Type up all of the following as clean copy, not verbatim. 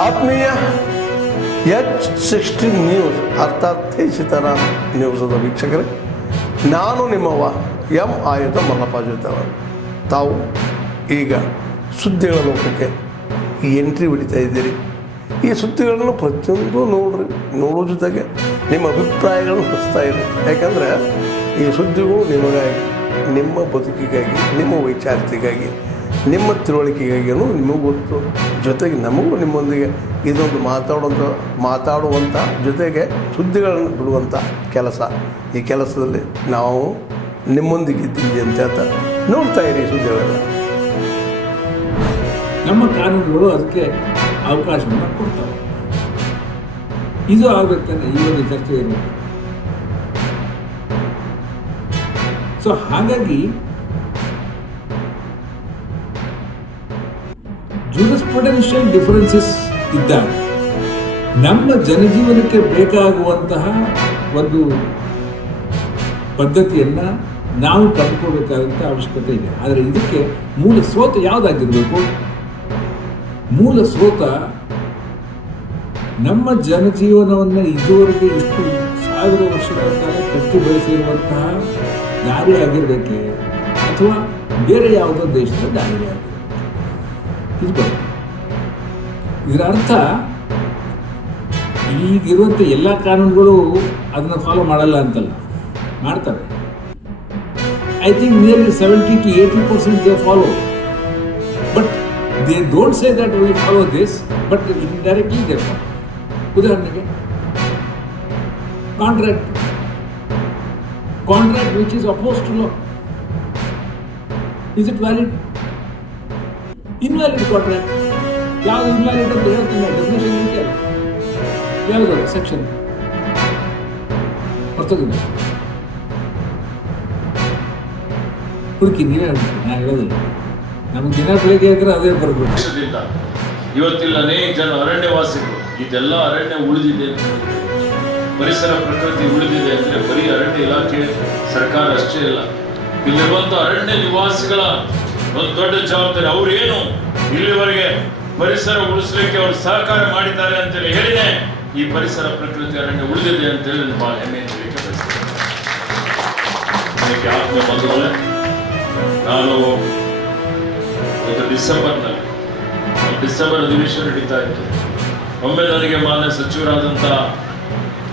ಆತ್ಮೀಯ H16 news ಅರ್ಥಾತ್ ಸಿತಾರಾಮ್ ನ್ಯೂಸದ ವೀಕ್ಷಕರೇ, ನಾನು ನಿಮ್ಮವ ಎಂ ಆಯುಧ ಮಲ್ಲಪ್ಪ ಜೊತೆವರು. ತಾವು ಈಗ ಸುದ್ದಿಗಳ ಲೋಕಕ್ಕೆ ಎಂಟ್ರಿ ಹೊಡಿತಾ ಇದ್ದೀರಿ. ಈ ಸುದ್ದಿಗಳನ್ನು ಪ್ರತಿಯೊಂದು ನೋಡೋ ಜೊತೆಗೆ ನಿಮ್ಮ ಅಭಿಪ್ರಾಯಗಳನ್ನು ಹಚ್ತಾ ಇರಿ. ಯಾಕಂದರೆ ಈ ಸುದ್ದಿಗಳು ನಿಮಗಾಗಿ, ನಿಮ್ಮ ಬದುಕಿಗಾಗಿ, ನಿಮ್ಮ ವೈಚಾರಿಕೆಗಾಗಿ, ನಿಮ್ಮ ತಿಳುವಳಿಕೆಗಾಗಿಯೂ ನಿಮಗೂ ಗೊತ್ತು. ಜೊತೆಗೆ ನಮಗೂ ನಿಮ್ಮೊಂದಿಗೆ ಇದೊಂದು ಮಾತಾಡುವಂಥ ಜೊತೆಗೆ ಸುದ್ದಿಗಳನ್ನು ಬಿಡುವಂಥ ಕೆಲಸ. ಈ ಕೆಲಸದಲ್ಲಿ ನಾವು ನಿಮ್ಮೊಂದಿಗೆ ಇದ್ದೀವಿ ಅಂತ ಹೇಳ್ತಾ ನೋಡ್ತಾ ಇರಿ ಸುದ್ದಿಗಳೆಲ್ಲ. ನಮ್ಮ ಕಾನೂನುಗಳು ಅದಕ್ಕೆ ಅವಕಾಶವನ್ನು ಕೊಡ್ತವೆ. ಇದು ಆಗಬೇಕಂದ್ರೆ ಈ ಒಂದು ಚರ್ಚೆ ಇರಬೇಕು. ಸೊ ಹಾಗಾಗಿ ಜೂರಿಸ್ಪ್ರುಡೆನ್ಷಿಯಲ್ ಡಿಫರೆನ್ಸಸ್ ಇದ್ದಾಗ ನಮ್ಮ ಜನಜೀವನಕ್ಕೆ ಬೇಕಾಗುವಂತಹ ಒಂದು ಪದ್ಧತಿಯನ್ನು ನಾವು ಕಂಡುಕೋಬೇಕಾದಂಥ ಅವಶ್ಯಕತೆ ಇದೆ. ಆದರೆ ಇದಕ್ಕೆ ಮೂಲ ಸ್ರೋತ ಯಾವುದಾಗಿರಬೇಕು? ಮೂಲ ಸ್ರೋತ ನಮ್ಮ ಜನಜೀವನವನ್ನು ಇದುವರೆಗೆ ಇಷ್ಟು 1000 ವರ್ಷಗಳ ಕಾಲ ಕಟ್ಟಿ ಬೆಳೆಸಿರುವಂತಹ ದಾರಿ ಆಗಿರಬೇಕೆ ಅಥವಾ ಬೇರೆ ಯಾವುದೋ ದೇಶದ ದಾರಿ ಆಗಿರಬೇಕು? ಇದು ಬರುತ್ತೆ. ಇದರ ಅರ್ಥ ಈಗಿರುವಂಥ ಎಲ್ಲ ಕಾನೂನುಗಳು ಅದನ್ನು ಫಾಲೋ ಮಾಡಲ್ಲ ಅಂತಲ್ಲ, ಮಾಡ್ತವೆ. I think nearly 70 to 80% they follow. But they don't say that we follow this, but indirectly they follow. ಉದಾಹರಣೆಗೆ contract which is oppose to law, is it valid? Invalid contract ಯಾವುದು ಇನ್ವ್ಯಾಲಿಡ್ ಅಂತ ಹೇಳ್ತೀನಿ, ಡೆಫಿನೇಷನ್ ಇದೆಯಲ್ಲ, ಯಾವುದು ಸೆಕ್ಷನ್ ಬರ್ತದಿಲ್ಲ, ಹುಡುಕಿ ನೀವೇ ಹೇಳ್ತೀವಿ, ನಾ ಹೇಳೋದಿಲ್ಲ. ನಮಗೆ ದಿನ ಬೆಳಿಗ್ಗೆ ಇದ್ರೆ ಅದೇ ಬರಬೇಕು. ಇವತ್ತಿಲ್ಲ ಅನೇಕ ಜನ ಅರಣ್ಯವಾಸಿಗಳು ಇದೆಲ್ಲ ಅರಣ್ಯ ಉಳಿದಿದೆ, ಪರಿಸರ ಪ್ರಕೃತಿ ಉಳಿದಿದೆ ಅಂದರೆ ಬರೀ ಅರಣ್ಯ ಇಲಾಖೆ ಸರ್ಕಾರ ಅಷ್ಟೇ ಇಲ್ಲ, ಇಲ್ಲಿರುವಂಥ ಅರಣ್ಯ ನಿವಾಸಿಗಳ ಒಂದು ದೊಡ್ಡ ಜವಾಬ್ದಾರಿ. ಅವ್ರೇನು ಇಲ್ಲಿವರೆಗೆ ಪರಿಸರ ಉಳಿಸ್ಲಿಕ್ಕೆ ಅವರು ಸಹಕಾರ ಮಾಡಿದ್ದಾರೆ ಅಂತೇಳಿ ಹೇಳಿದೆ, ಈ ಪರಿಸರ ಪ್ರಕೃತಿ ಅರಣ್ಯ ಉಳಿದಿದೆ ಅಂತೇಳಿ ನಾನು ಭಾಳ ಹೆಮ್ಮೆ ಬಂಧುಗಳೇ, ನಾನು ಒಂದು ಡಿಸೆಂಬರ್ ಅಧಿವೇಶನ ನಡೀತಾ ಇತ್ತು. ಒಮ್ಮೆ ನನಗೆ ಮಾನ್ಯ ಸಚಿವರಾದಂಥ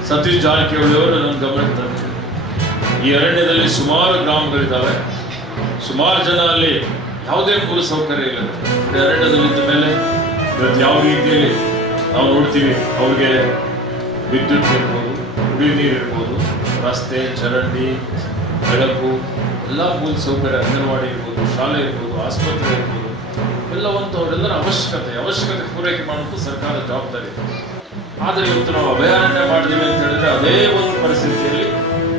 ಸತೀಶ್ ಜಾರಕಿಹೊಳಿ ಅವರು ನನ್ನ ಗಮನಕ್ಕೆ ತಂದಿದ್ದಾರೆ. ಈ ಅರಣ್ಯದಲ್ಲಿ ಸುಮಾರು ಗ್ರಾಮಗಳಿದ್ದಾವೆ, ಸುಮಾರು ಜನ ಅಲ್ಲಿ ಯಾವುದೇ ಮೂಲ ಸೌಕರ್ಯ ಇಲ್ಲ. ಅರಣ್ಯದಲ್ಲಿದ್ದ ಮೇಲೆ ಇವತ್ತು ಯಾವ ರೀತಿಯಲ್ಲಿ ನಾವು ನೋಡ್ತೀವಿ, ಅವ್ರಿಗೆ ವಿದ್ಯುತ್ ಇರ್ಬೋದು, ಕುಡಿಯುವ ನೀರು ಇರ್ಬೋದು, ರಸ್ತೆ, ಚರಂಡಿ, ಬೆಳಕು, ಎಲ್ಲ ಮೂಲ ಸೌಕರ್ಯ, ಅಂಗನವಾಡಿ ಇರ್ಬೋದು, ಶಾಲೆ ಇರ್ಬೋದು, ಆಸ್ಪತ್ರೆ ಇರ್ಬೋದು, ಎಲ್ಲವಂತೂ ಅವರೆಲ್ಲರ ಅವಶ್ಯಕತೆ ಪೂರೈಕೆ ಮಾಡುವಂಥ ಸರ್ಕಾರದ ಜವಾಬ್ದಾರಿ. ಆದರೆ ಇವತ್ತು ನಾವು ಅಭಯಾರಣ್ಯ ಮಾಡಿದ್ದೀವಿ ಅಂತ ಹೇಳಿದ್ರೆ ಅದೇ ಒಂದು ಪರಿಸ್ಥಿತಿಯಲ್ಲಿ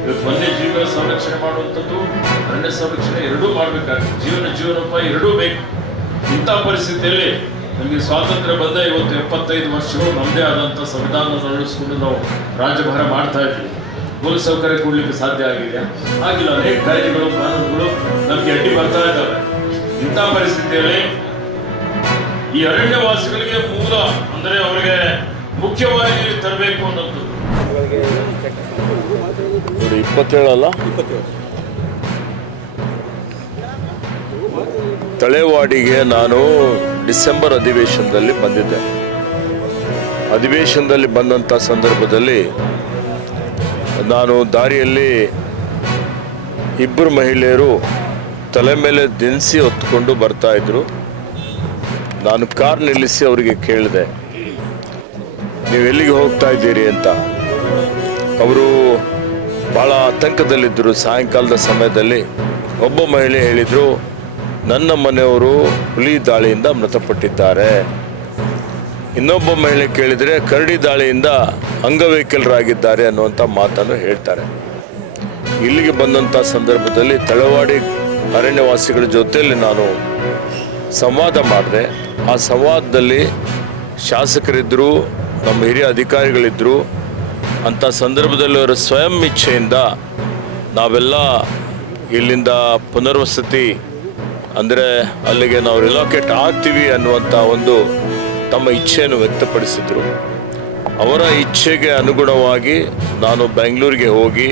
ಇವತ್ತು ವನ್ಯಜೀವಿಗಳ ಸಂರಕ್ಷಣೆ ಮಾಡುವಂಥದ್ದು, ಅರಣ್ಯ ಸಂರಕ್ಷಣೆ ಎರಡೂ ಮಾಡಬೇಕಾಗುತ್ತೆ. ಜೀವನೋಪಾಯ ಎರಡೂ ಬೇಕು. ಇಂಥ ಪರಿಸ್ಥಿತಿಯಲ್ಲಿ ನಮಗೆ ಸ್ವಾತಂತ್ರ್ಯ ಬಂದ ಇವತ್ತು 75 ವರ್ಷಗಳು ನಮ್ಮದೇ ಆದಂಥ ಸಂವಿಧಾನವನ್ನು ಅಳವಡಿಸಿಕೊಂಡು ನಾವು ರಾಜ್ಯಭಾರ ಮಾಡ್ತಾ ಇದ್ದೀವಿ. ಮೂಲ ಸೌಕರ್ಯ ಕೊಡಲಿಕ್ಕೆ ಸಾಧ್ಯ ಆಗಿದೆಯಾ? ಆಗಿಲ್ಲ. ಅನೇಕ ಕಾಯ್ದೆಗಳು, ಕಾನೂನುಗಳು ನಮಗೆ ಅಡ್ಡಿ ಬರ್ತಾ ಇದ್ದಾವೆ. ಇಂಥ ಪರಿಸ್ಥಿತಿಯಲ್ಲಿ ಈ ಅರಣ್ಯವಾಸಿಗಳಿಗೆ ಮೂಲ ಅಂದರೆ ಅವರಿಗೆ ಮುಖ್ಯವಾಗಿ ತರಬೇಕು ಅನ್ನೋದು 27 ಅಲ್ಲ, ತಳೇವಾಡಿಗೆ ನಾನು ಡಿಸೆಂಬರ್ ಅಧಿವೇಶನದಲ್ಲಿ ಬಂದಿದ್ದೆ. ಅಧಿವೇಶನದಲ್ಲಿ ಬಂದಂಥ ಸಂದರ್ಭದಲ್ಲಿ ನಾನು ದಾರಿಯಲ್ಲಿ 2 ಮಹಿಳೆಯರು ತಲೆ ಮೇಲೆ ದಿನಸಿ ಹೊತ್ಕೊಂಡು ಬರ್ತಾ ಇದ್ರು. ನಾನು ಕಾರ್ ನಿಲ್ಲಿಸಿ ಅವರಿಗೆ ಕೇಳಿದೆ, ನೀವು ಎಲ್ಲಿಗೆ ಹೋಗ್ತಾ ಇದ್ದೀರಿ ಅಂತ. ಅವರು ಭಾಳ ಆತಂಕದಲ್ಲಿದ್ದರು. ಸಾಯಂಕಾಲದ ಸಮಯದಲ್ಲಿ ಒಬ್ಬ ಮಹಿಳೆ ಹೇಳಿದರು, ನನ್ನ ಮನೆಯವರು ಹುಲಿ ದಾಳಿಯಿಂದ ಮೃತಪಟ್ಟಿದ್ದಾರೆ. ಇನ್ನೊಬ್ಬ ಮಹಿಳೆ ಕೇಳಿದರೆ ಕರಡಿ ದಾಳಿಯಿಂದ ಅಂಗವೈಕಲರಾಗಿದ್ದಾರೆ ಅನ್ನುವಂಥ ಮಾತನ್ನು ಹೇಳ್ತಾರೆ. ಇಲ್ಲಿಗೆ ಬಂದಂಥ ಸಂದರ್ಭದಲ್ಲಿ ತಳವಾಡಿ ಅರಣ್ಯವಾಸಿಗಳ ಜೊತೆಯಲ್ಲಿ ನಾನು ಸಂವಾದ ಮಾಡಿದೆ. ಆ ಸಂವಾದದಲ್ಲಿ ಶಾಸಕರಿದ್ದರು, ನಮ್ಮ ಹಿರಿಯ ಅಧಿಕಾರಿಗಳಿದ್ದರು. ಅಂಥ ಸಂದರ್ಭದಲ್ಲಿ ಅವರ ಸ್ವಯಂ ಇಚ್ಛೆಯಿಂದ ನಾವೆಲ್ಲ ಇಲ್ಲಿಂದ ಪುನರ್ವಸತಿ ಅಂದರೆ ಅಲ್ಲಿಗೆ ನಾವು ರಿಲೋಕೇಟ್ ಆಗ್ತೀವಿ ಅನ್ನುವಂಥ ಒಂದು ತಮ್ಮ ಇಚ್ಛೆಯನ್ನು ವ್ಯಕ್ತಪಡಿಸಿದರು. ಅವರ ಇಚ್ಛೆಗೆ ಅನುಗುಣವಾಗಿ ನಾನು ಬೆಂಗಳೂರಿಗೆ ಹೋಗಿ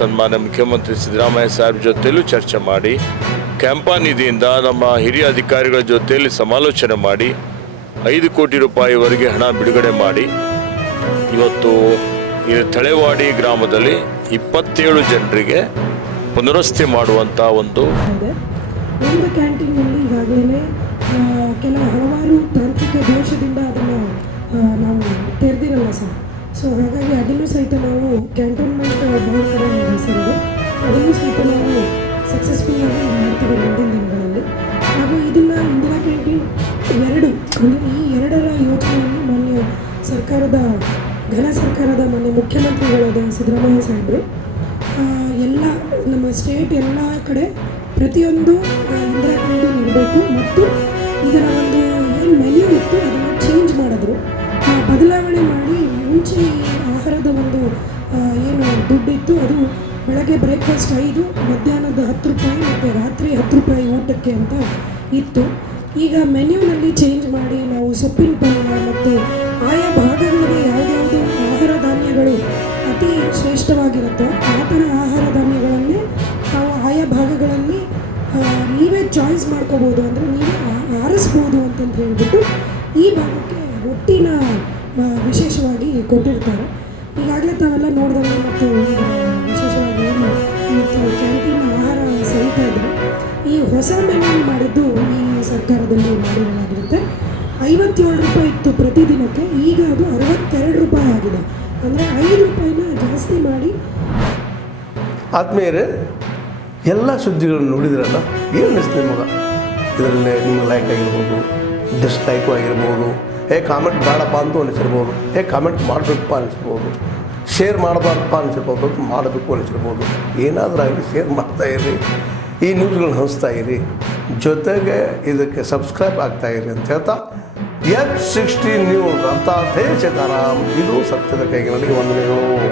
ಸನ್ಮಾನ್ಯ ಮುಖ್ಯಮಂತ್ರಿ ಸಿದ್ದರಾಮಯ್ಯ ಸಾಹೇಬ್ ಜೊತೆಯಲ್ಲೂ ಚರ್ಚೆ ಮಾಡಿ, ಕ್ಯಾಂಪಾ ನಿಧಿಯಿಂದ ನಮ್ಮ ಹಿರಿಯ ಅಧಿಕಾರಿಗಳ ಜೊತೆಯಲ್ಲಿ ಸಮಾಲೋಚನೆ ಮಾಡಿ 5 ಕೋಟಿ ರೂಪಾಯಿವರೆಗೆ ಹಣ ಬಿಡುಗಡೆ ಮಾಡಿ ಇವತ್ತು ಈ ತಳೆವಾಡಿ ಗ್ರಾಮದಲ್ಲಿ 27 ಜನರಿಗೆ ಪುನರ್ವಸತಿ ಮಾಡುವಂಥ ಒಂದು ಕ್ಯಾಂಟೀನ್ನಲ್ಲಿ ಈಗಾಗಲೇ ಹಲವಾರು ತಾಂತ್ರಿಕ ದೋಷದಿಂದ ಅದನ್ನು ನಾವು ತೆರೆದಿರಲ್ಲ ಸರ್. ಸೊ ಹಾಗಾಗಿ ಅದನ್ನು ಸಹಿತ ನಾವು ಕ್ಯಾಂಟೋನ್ಮೆಂಟ್ ಬೋರ್ಡ್ ಕಡೆ ಇದೆ ಸರ್, ಅದನ್ನು ಸಹಿತ ನಾವು ಸಕ್ಸಸ್ಫುಲ್ ಆಗಿ ಮಾಡ್ತೀವಿ ಮುಂದಿನ ದಿನಗಳಲ್ಲಿ. ಹಾಗೂ ಇದನ್ನು ಇಂದಿರಾ ಕ್ಯಾಂಟೀನ್ 2 ಅಂದರೆ ಈ 2ರ ಯೋಜನೆಯನ್ನು ಮಾನ್ಯ ಸರ್ಕಾರದ ಘನ ಸರ್ಕಾರದ ಮಾನ್ಯ ಮುಖ್ಯಮಂತ್ರಿಗಳಾದ ಸಿದ್ದರಾಮಯ್ಯ ಸಾಹೇಬರು ಎಲ್ಲ ನಮ್ಮ ಸ್ಟೇಟ್ ಎಲ್ಲ ಕಡೆ ಪ್ರತಿಯೊಂದು ಇಂದಿರಾ ಕ್ಯಾಂಟೀನ್ ಇರಬೇಕು ಮತ್ತು ಇದರ ಒಂದು ಏನು ಮೆನ್ಯೂ ಇತ್ತು ಅದನ್ನು ಚೇಂಜ್ ಮಾಡಿದ್ರು, ಬದಲಾವಣೆ ಮಾಡಿ. ಮುಂಚೆ ಈ ಆಹಾರದ ಒಂದು ಏನು ದುಡ್ಡಿತ್ತು ಅದು ಬೆಳಗ್ಗೆ ಬ್ರೇಕ್ಫಾಸ್ಟ್ 5, ಮಧ್ಯಾಹ್ನದ 10 ರೂಪಾಯಿ ಮತ್ತು ರಾತ್ರಿ 10 ರೂಪಾಯಿ ಊಟಕ್ಕೆ ಅಂತ ಇತ್ತು. ಈಗ ಮೆನ್ಯೂನಲ್ಲಿ ಚೇಂಜ್ ಮಾಡಿ ನಾವು ಸೊಪ್ಪಿನ ಪಲ್ಯ ಮತ್ತು ಆಯಾ ಭಾಗಗಳಿಗೆ ಯಾವುದ್ಯಾವುದು ಆಹಾರ ಧಾನ್ಯಗಳು ಅತಿ ಶ್ರೇಷ್ಠವಾಗಿರುತ್ತೋ ಆ ಥರ ಆಹಾರ ಧಾನ್ಯಗಳನ್ನೇ ನಾವು ಆಯಾ ಭಾಗಗಳಲ್ಲಿ ನೀವೇ ಚಾಯ್ಸ್ ಮಾಡ್ಕೋಬೋದು, ಅಂದರೆ ನೀವೇ ಆರಿಸ್ಬೋದು ಅಂತಂದು ಹೇಳಿಬಿಟ್ಟು ಈ ಭಾಗಕ್ಕೆ ರೊಟ್ಟಿನ ವಿಶೇಷವಾಗಿ ಕೊಟ್ಟಿರ್ತಾರೆ. ಈಗಾಗಲೇ ತಾವೆಲ್ಲ ನೋಡಿದಂಗೆ ಮತ್ತು ವಿಶೇಷವಾಗಿ ಏನು ಇವತ್ತು ಕ್ಯಾಂಟೀನ್ ಆಹಾರ ಸಹಿತ ಇದ್ದರೆ ಈ ಹೊಸ ಮೆನ್ಯೂ ಮಾಡಿದ್ದು ಈ ಸರ್ಕಾರದಲ್ಲಿ ಮಾಡಿರಲಾಗಿರುತ್ತೆ. 57 ರೂಪಾಯಿ ಇತ್ತು ಪ್ರತಿದಿನಕ್ಕೆ, ಈಗ ಅದು 62 ರೂಪಾಯಿ ಆಗಿದೆ. ಅಂದರೆ 5 ರೂಪಾಯಿನ ಜಾಸ್ತಿ ಮಾಡಿ. ಆದ್ಮೇಲೆ ಎಲ್ಲ ಸುದ್ದಿಗಳನ್ನು ನೋಡಿದ್ರಲ್ಲ, ಏನು ಅನಿಸ್ತು ನಿಮಗೆ? ಇದರಲ್ಲಿ ನಿಮ್ಗೆ ಲೈಕ್ ಆಗಿರ್ಬೋದು, ಡಿಸ್ಲೈಕು ಆಗಿರ್ಬೋದು, ಕಾಮೆಂಟ್ ಬೇಡಪ್ಪ ಅಂತ ಅನಿಸಿರ್ಬೋದು, ಕಾಮೆಂಟ್ ಮಾಡಬೇಕಪ್ಪ ಅನಿಸ್ಬೋದು, ಶೇರ್ ಮಾಡಬಾರ್ದಪ್ಪ ಅನಿಸಿರ್ಬೋದು, ಮಾಡಬೇಕು ಅನಿಸಿರ್ಬೋದು. ಏನಾದರೂ ಆಗಲಿ ಶೇರ್ ಮಾಡ್ತಾಯಿರಿ, ಈ ನ್ಯೂಸ್ಗಳನ್ನ ಹಂಚ್ತಾ ಇರಿ, ಜೊತೆಗೆ ಇದಕ್ಕೆ ಸಬ್ಸ್ಕ್ರೈಬ್ ಆಗ್ತಾಯಿರಿ ಅಂತ ಹೇಳ್ತಾ H16 ನ್ಯೂಸ್ ಅಂತ ತೇಜ್ ಸೀತಾರಾಮ್, ಇದು ಸತ್ಯದ ಕೈಗೆ ನನಗೆ ವಂದನೆಗಳು.